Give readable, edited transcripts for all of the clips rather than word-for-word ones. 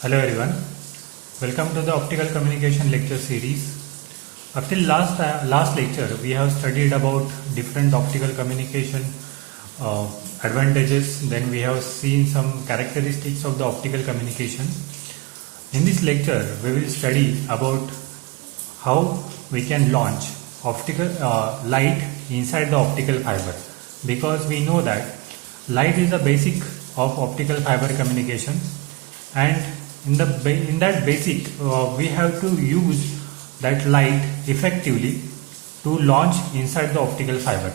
Hello everyone, welcome to the optical communication lecture series. Up till last lecture we have studied about different optical communication advantages. Then we have seen some characteristics of the optical communication. In this lecture we will study about how we can launch optical light inside the optical fiber, because we know that light is a basic of optical fiber communication, and in that basic we have to use that light effectively to launch inside the optical fiber.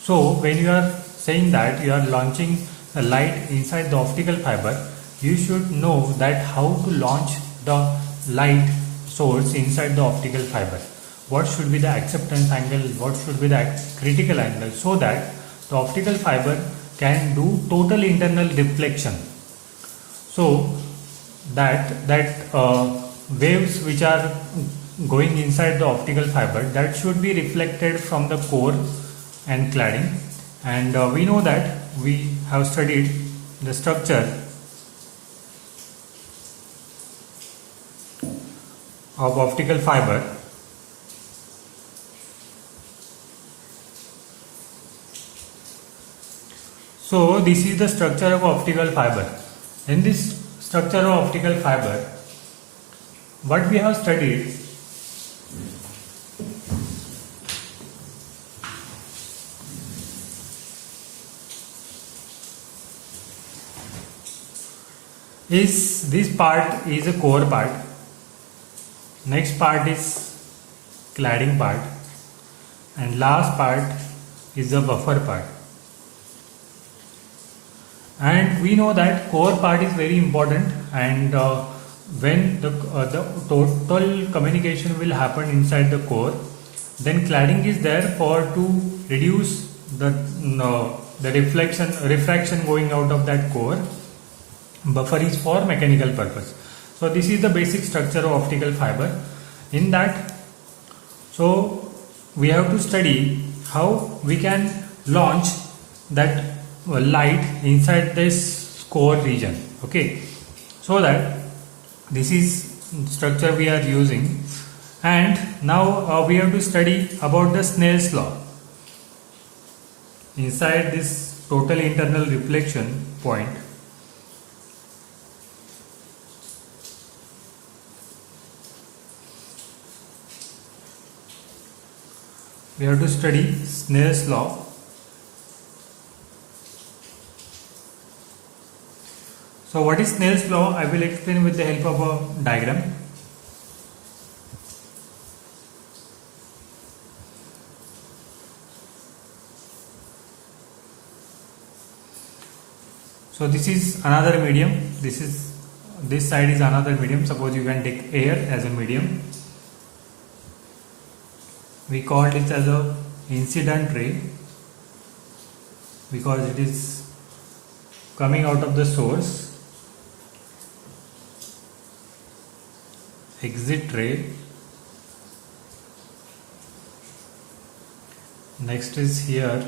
So when you are saying that you are launching the light inside the optical fiber, you should know that how to launch the light source inside the optical fiber. What should be the acceptance angle, what should be the critical angle, so that the optical fiber can do total internal reflection. So that waves which are going inside the optical fiber, that should be reflected from the core and cladding. And we know that we have studied the structure of optical fiber. So this is the structure of optical fiber. In this structure of optical fiber, what we have studied is this part is a core part, next part is cladding part, and last part is the buffer part. And we know that core part is very important, and when the total communication will happen inside the core, then cladding is there for to reduce the refraction going out of that core. Buffer is for mechanical purpose. So this is the basic structure of optical fiber. In that, so we have to study how we can launch that light inside this core region. Okay, so that this is structure we are using, and now we have to study about the Snell's law inside this total internal reflection point. We have to study Snell's law. So what is Snell's law? I will explain with the help of a diagram. So this is another medium. This side is another medium. Suppose you can take air as a medium. We call it as a incident ray because it is coming out of the source. Exit ray. Next is here.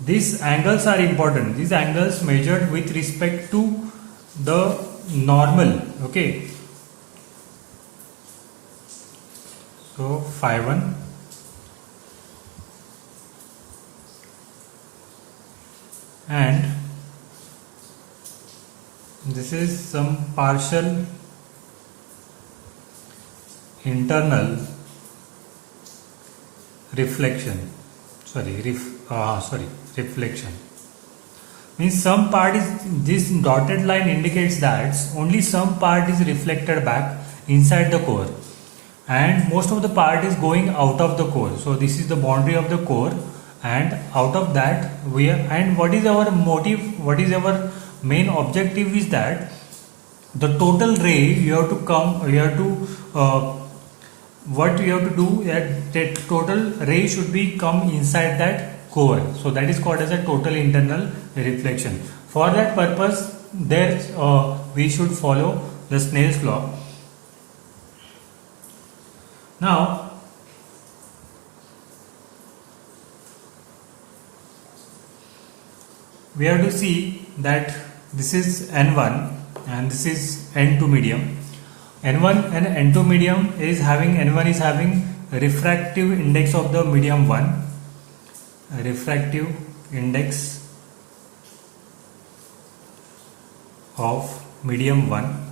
These angles are important. These angles measured with respect to the normal. Okay. So phi 1. And this is some partial internal reflection. Reflection means some part is, this dotted line indicates that only some part is reflected back inside the core, and most of the part is going out of the core. So this is the boundary of the core, and out of that we are, and what is our motive, what is our main objective is that the total ray you have to what you have to do, that total ray should be come inside that core. So that is called as a total internal reflection. For that purpose, there we should follow the Snell's law. Now we have to see that this is N1 and this is N2 medium. N1 and N2 medium is having, N1 is having refractive index of the medium 1, refractive index of medium 1,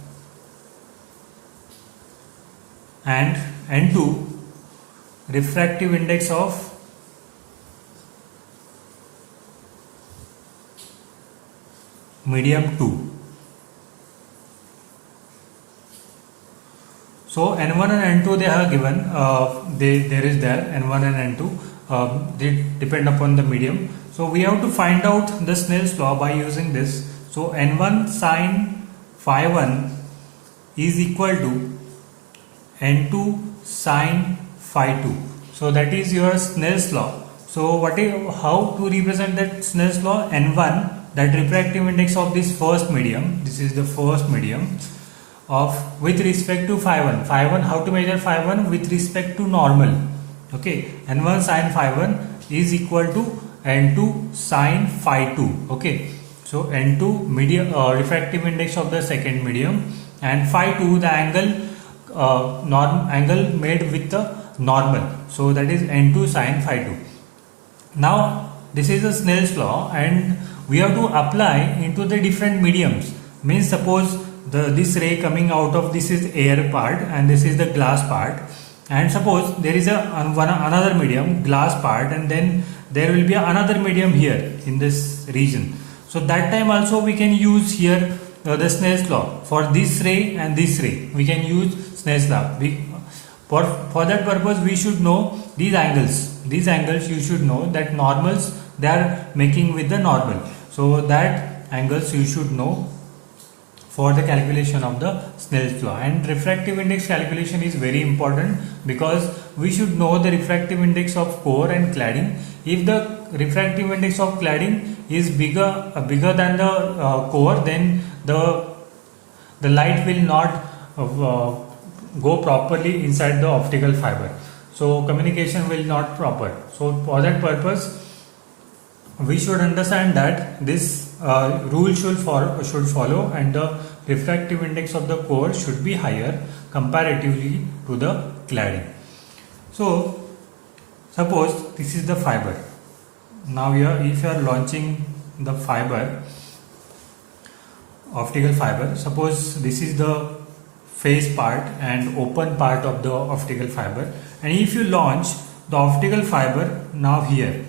and N2 refractive index of medium 2. So N1 and N2 they are given, there is there N1 and N2, they depend upon the medium. So we have to find out the Snell's law by using this. So N1 sine phi 1 is equal to N2 sine phi 2. So that is your Snell's law. So how to represent that Snell's law? N1, that refractive index of this first medium, this is the first medium, of with respect to phi 1. Phi 1, how to measure phi 1? With respect to normal. Okay, N1 sine phi 1 is equal to N2 sine phi 2. Okay, so N2 medium, refractive index of the second medium, and phi 2 the angle made with the normal. So that is N2 sine phi 2. Now this is a Snell's law, and we have to apply into the different mediums. Means suppose this ray coming out of this is air part and this is the glass part, and suppose there is another medium, glass part, and then there will be another medium here in this region. So that time also we can use here the Snell's law for this ray and this ray. We can use Snell's law. For that purpose we should know these angles. These angles you should know that normals they are making with the normal. So that angles you should know for the calculation of the Snell's law. And refractive index calculation is very important because we should know the refractive index of core and cladding. If the refractive index of cladding is bigger than the core, then the light will not go properly inside the optical fiber. So communication will not proper. So for that purpose we should understand that this rule should follow, and the refractive index of the core should be higher comparatively to the cladding. So suppose this is the fiber. Now if you are launching the fiber, optical fiber, suppose this is the face part and open part of the optical fiber, and if you launch the optical fiber now here,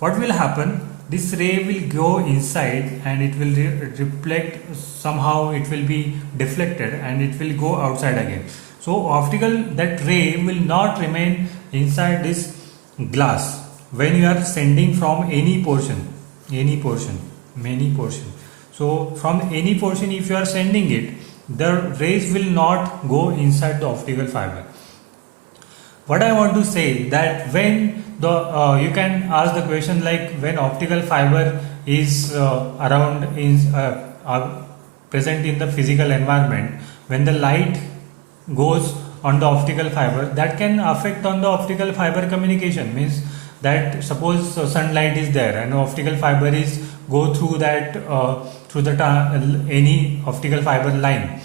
what will happen? This ray will go inside and it will reflect, somehow it will be deflected and it will go outside again. So that ray will not remain inside this glass when you are sending from any portion. So from any portion if you are sending it, the rays will not go inside the optical fiber. What I want to say that when you can ask the question like when optical fiber is present in the physical environment, when the light goes on the optical fiber, that can affect on the optical fiber communication. Means that suppose sunlight is there and optical fiber is go through that any optical fiber line.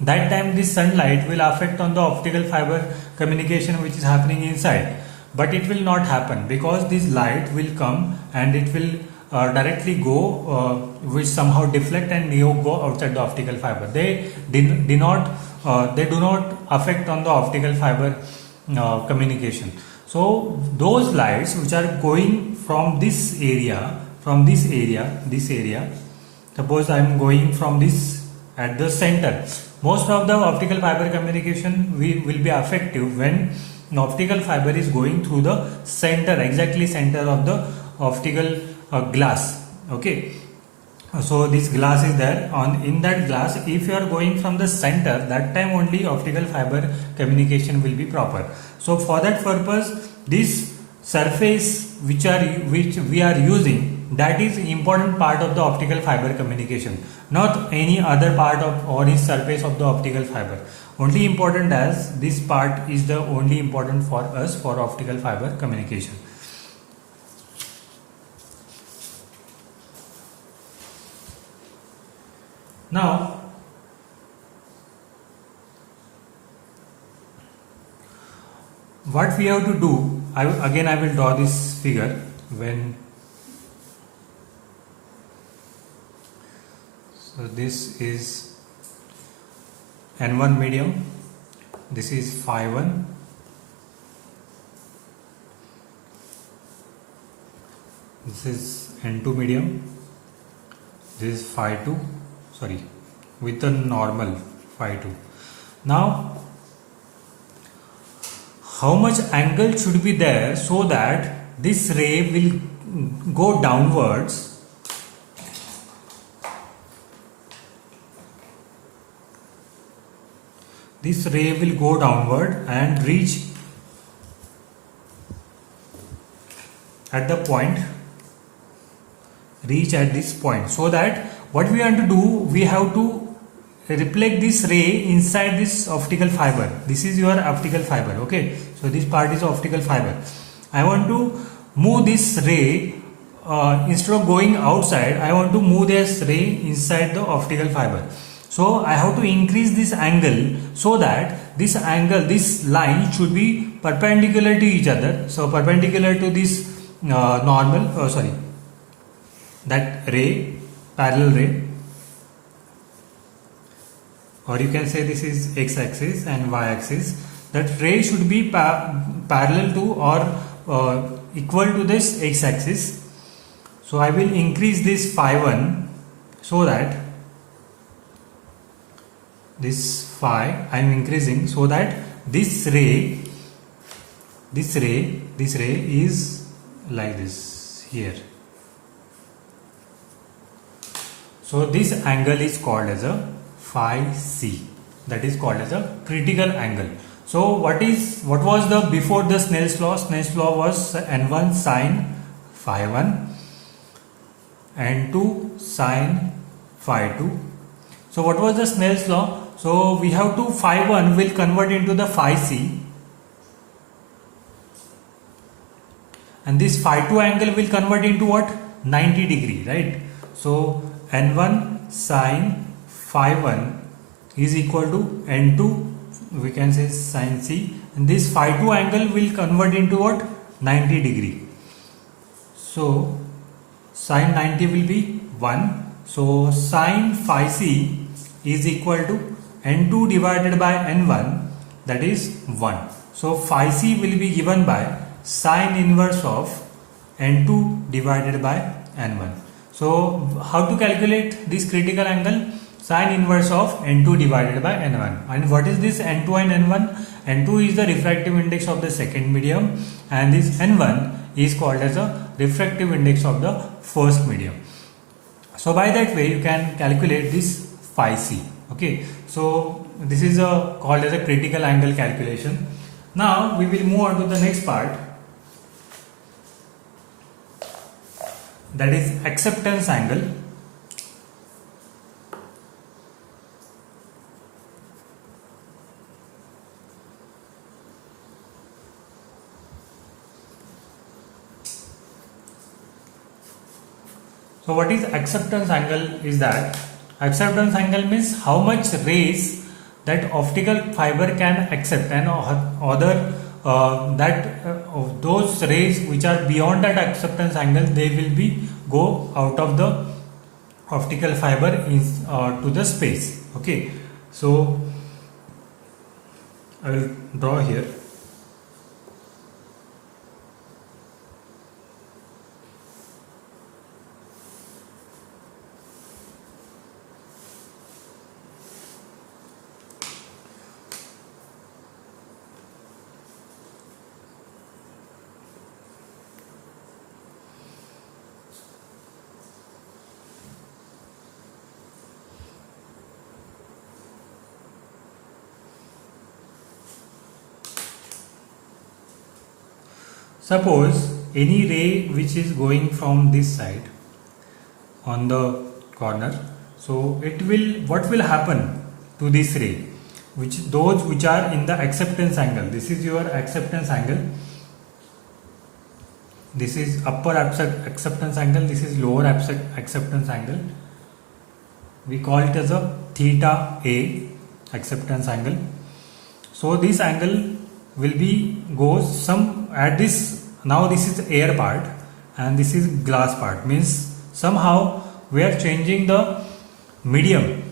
That time this sunlight will affect on the optical fiber communication which is happening inside, but it will not happen because this light will come and it will directly go which somehow deflect and go outside the optical fiber. They do not affect on the optical fiber communication. So those lights which are going from this area, suppose I am going from this at the center. Most of the optical fiber communication will be effective when an optical fiber is going through the center, exactly center of the optical glass. Okay, so this glass is there. In that glass, if you are going from the center, that time only optical fiber communication will be proper. So for that purpose, this surface which we are using, that is important part of the optical fiber communication, not any other part of or is surface of the optical fiber. Only important as this part is the only important for us for optical fiber communication. Now what we have to do, again I will draw this figure when, so this is N1 medium, this is phi 1, this is N2 medium, this is phi 2, sorry, with the normal phi 2. Now how much angle should be there so that this ray will go downwards and reach at the point, reach at this point, so that what we want to do, we have to reflect this ray inside this optical fiber. This is your optical fiber, okay? So this part is optical fiber. I want to move this ray, instead of going outside, I want to move this ray inside the optical fiber. So I have to increase this angle so that this angle, this line should be perpendicular to each other. So perpendicular to this that ray, parallel ray, or you can say this is x-axis and y-axis. That ray should be parallel to or equal to this x-axis. So I will increase this phi 1 so that this phi I am increasing so that this ray is like this here. So this angle is called as a phi c, that is called as a critical angle. So what was the before the Snell's law? Snell's law was n1 sine phi 1, n2 sine phi 2. So what was the Snell's law? So we have to phi 1 will convert into the phi c, and this phi 2 angle will convert into what? 90 degree, right? So n1 sine phi 1 is equal to n2, we can say sine c, and this phi 2 angle will convert into what? 90 degree. So sine 90 will be 1. So sine phi c is equal to n2 divided by n1, that is 1. So phi c will be given by sine inverse of n2 divided by n1. So how to calculate this critical angle? Sine inverse of n2 divided by n1. And what is this n2 and n1? n2 is the refractive index of the second medium, and this n1 is called as a refractive index of the first medium. So by that way you can calculate this phi c. Okay, so this is called as a critical angle calculation. Now we will move on to the next part, that is acceptance angle. So what is acceptance angle is that acceptance angle means how much rays that optical fiber can accept, and other those rays which are beyond that acceptance angle, they will be go out of the optical fiber to the space. Okay, so I will draw here. Suppose any ray which is going from this side on the corner, so it will, what will happen to this ray, those which are in the acceptance angle? This is your acceptance angle, this is upper acceptance angle, this is lower acceptance angle. we call it as a theta A, acceptance angle. So this angle will be goes some at this. Now this is air part and this is glass part, means somehow we are changing the medium.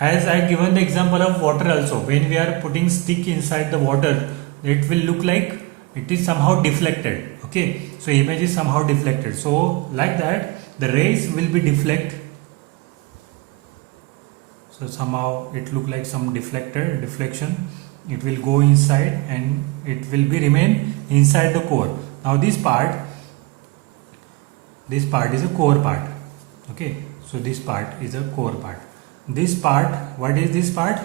As I given the example of water also, when we are putting stick inside the water, it will look like it is somehow deflected. Okay, so image is somehow deflected. So like that the rays will be deflect. So somehow it look like some deflection. It will go inside and it will be remain inside the core. Now this part is a core part. Okay, so this part is a core part. This part, what is this part?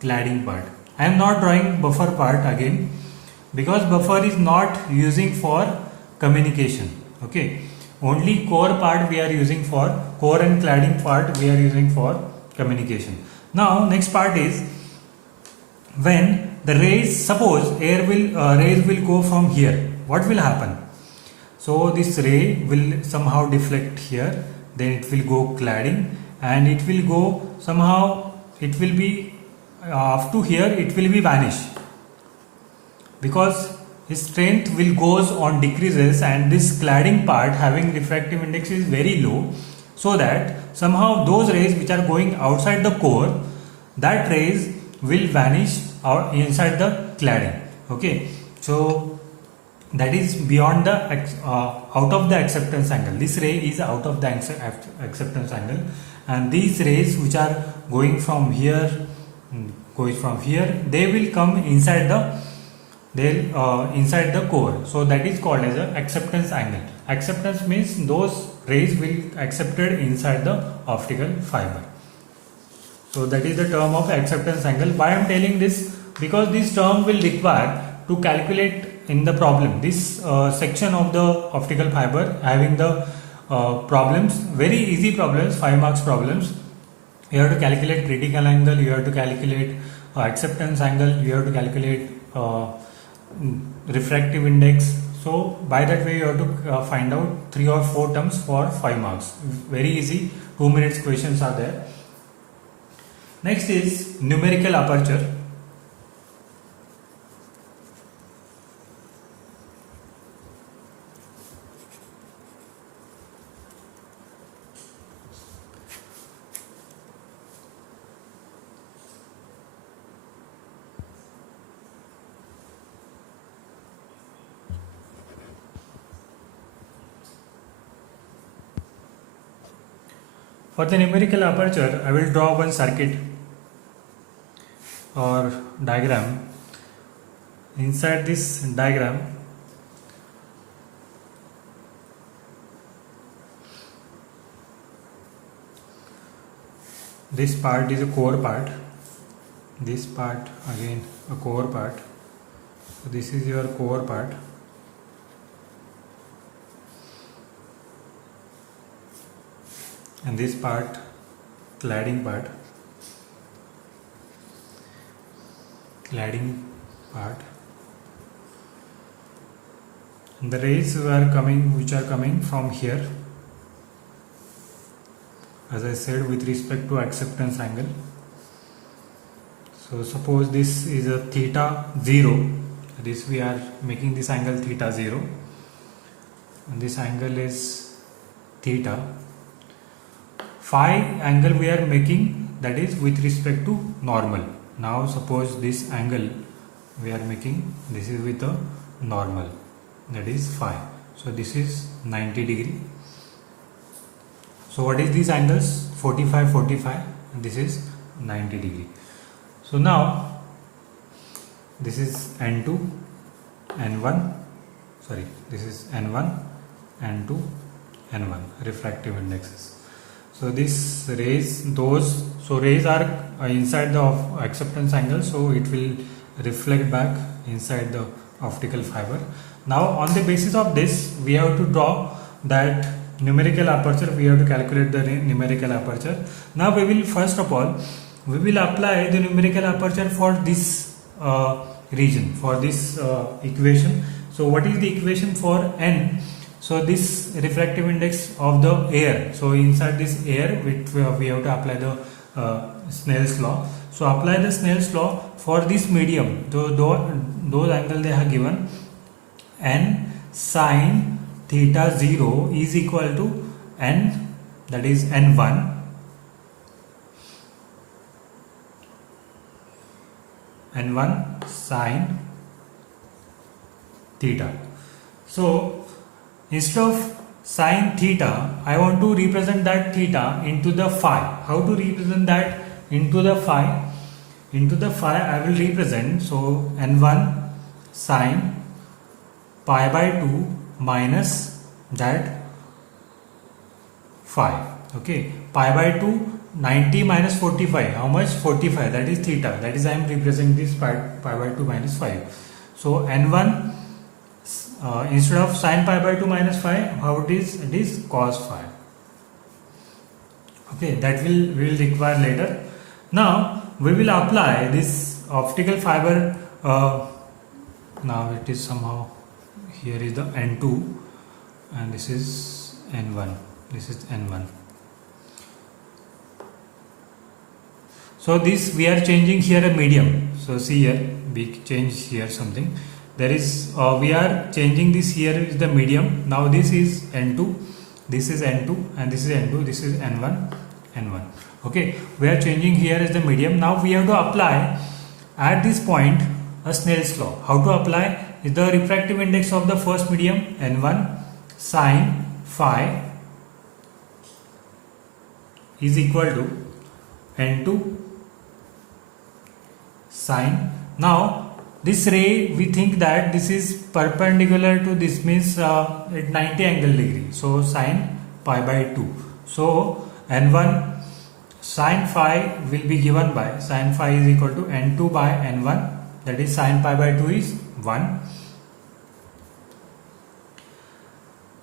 Cladding part. I am not drawing buffer part again because buffer is not using for communication. Okay, only core part we are using for, core and cladding part we are using for communication. Now next part is when the rays, suppose rays will go from here, what will happen? So this ray will somehow deflect here, then it will go cladding and it will go somehow, it will be up to here, it will be vanish because its strength will goes on decreases and this cladding part having refractive index is very low, so that somehow those rays which are going outside the core, that rays will vanish out inside the cladding. Okay, so that is beyond the out of the acceptance angle. This ray is out of the acceptance angle, and these rays which are going from here, they will come inside the core. So that is called as a acceptance angle. Acceptance means those rays will accepted inside the optical fiber. So that is the term of acceptance angle. Why I am telling this? Because this term will require to calculate in the problem. This section of the optical fiber having the problems, very easy problems, 5 marks problems. You have to calculate critical angle, you have to calculate acceptance angle, you have to calculate refractive index. So by that way you have to find out 3 or 4 terms for 5 marks. Very easy, 2 minutes questions are there. Next is numerical aperture. For the numerical aperture, I will draw one circuit or diagram. Inside this diagram, this part is a core part, this part again a core part. So this is your core part. And this part, cladding part, and the rays which are coming from here, as I said, with respect to acceptance angle. So suppose this is a theta 0, this we are making this angle theta 0, and this angle is theta. Phi angle we are making, that is with respect to normal. Now suppose this angle we are making, this is with a normal, that is phi. So this is 90 degree. So what is these angles? 45, 45, and this is 90 degree. So now this is N2, N1, sorry, this is N1, N2, N1 refractive indexes. So this rays, rays are inside the acceptance angle, so it will reflect back inside the optical fiber. Now on the basis of this, we have to draw that numerical aperture, we have to calculate the numerical aperture. Now we will first of all, we will apply the numerical aperture for this region, for this equation. So what is the equation for N? So this refractive index of the air. So inside this air, we have to apply the Snell's law. So apply the Snell's law for this medium. Those angle they have given. N sine theta 0 is equal to n, that is n1, n1 sine theta. So instead of sine theta, I want to represent that theta into the phi. How to represent that into the phi? Into the phi I will represent, so n1 sine pi by 2 minus that phi. Okay, pi by 2, 90 minus 45. How much? 45. That is theta. That is I am representing this pi by 2 minus 5. So n1 instead of sine pi by 2 minus phi, how it is? It is cos phi. Okay, that we will require later. Now we will apply this optical fiber. Now it is somehow, here is the n2 and this is n1. This is n1. So this we are changing here a medium. So see here, we change here something. There is we are changing this, here is the medium. Now this is n2, this is n2, and this is n2, this is n1, n1. Okay, we are changing here is the medium. Now we have to apply at this point a Snell's law. How to apply? Is the refractive index of the first medium n1 sine phi is equal to n2 sine. Now this ray, we think that this is perpendicular to this, means at 90 angle degree. So sine pi by 2. So n1 sine phi will be given by, sine phi is equal to n2 by n1, that is sine pi by 2 is 1.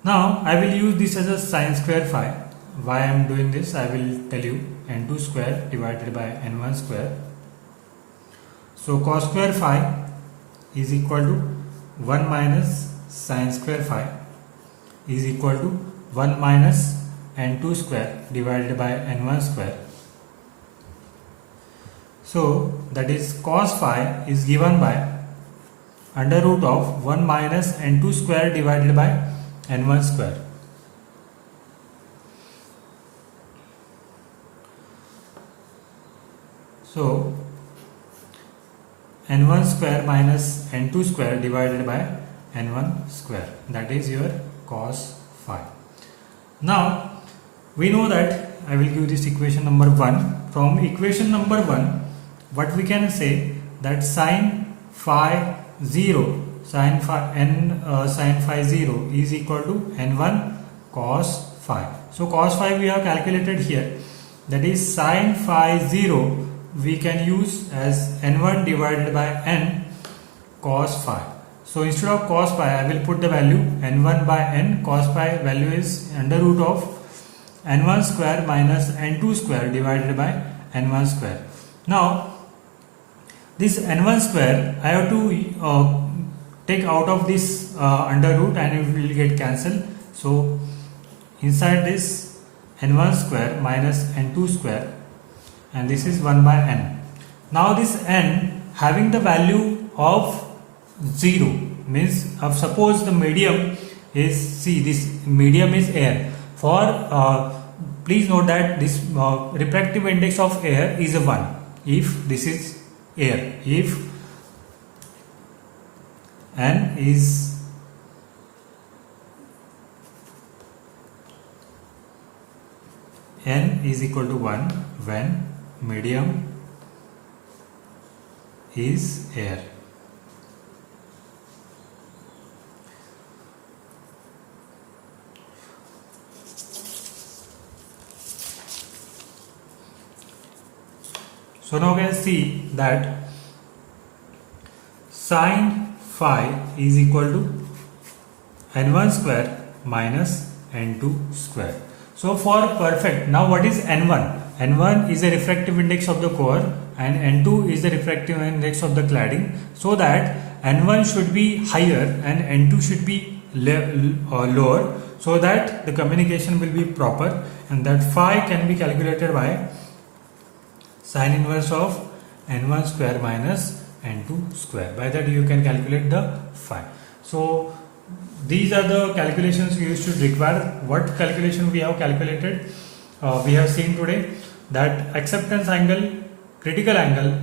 Now I will use this as a sine square phi. Why I am doing this, I will tell you. N2 square divided by n1 square. So cos square phi is equal to 1 minus sine square phi is equal to 1 minus n2 square divided by n1 square. So that is cos phi is given by under root of 1 minus n2 square divided by n1 square. So n1 square minus n2 square divided by n1 square, that is your cos phi. Now we know that, I will give this equation number 1. From equation number 1, what we can say, that sine phi 0, sine phi 0 is equal to n1 cos phi. So cos phi we have calculated here, that is sine phi 0 we can use as n1 divided by n cos phi. So instead of cos pi, I will put the value n1 by n. Cos pi value is under root of n1 square minus n2 square divided by n1 square. Now this n1 square I have to take out of this under root and it will get cancelled. So inside this n1 square minus n2 square, and this is 1 by n. Now this n having the value of 0, means suppose the medium is, see this medium is air. For please note that this refractive index of air is a 1 if this is air. If n is equal to 1 when medium is air. So now we can see that sine phi is equal to n1 square minus n2 square. So for perfect, now what is n1? N1 is the refractive index of the core and N2 is the refractive index of the cladding, so that N1 should be higher and N2 should be lower, so that the communication will be proper, and that phi can be calculated by sine inverse of n1 square minus n2 square. By that you can calculate the phi. So these are the calculations you should require. What calculation we have calculated? We have seen today that acceptance angle, critical angle,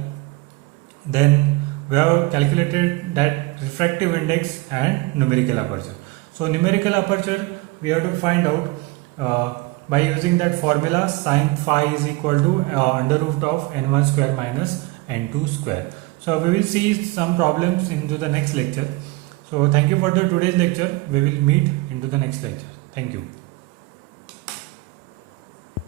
then we have calculated that refractive index and numerical aperture. So numerical aperture we have to find out by using that formula sin phi is equal to under root of n1 square minus n2 square. So we will see some problems into the next lecture. So thank you for the today's lecture. We will meet into the next lecture. Thank you.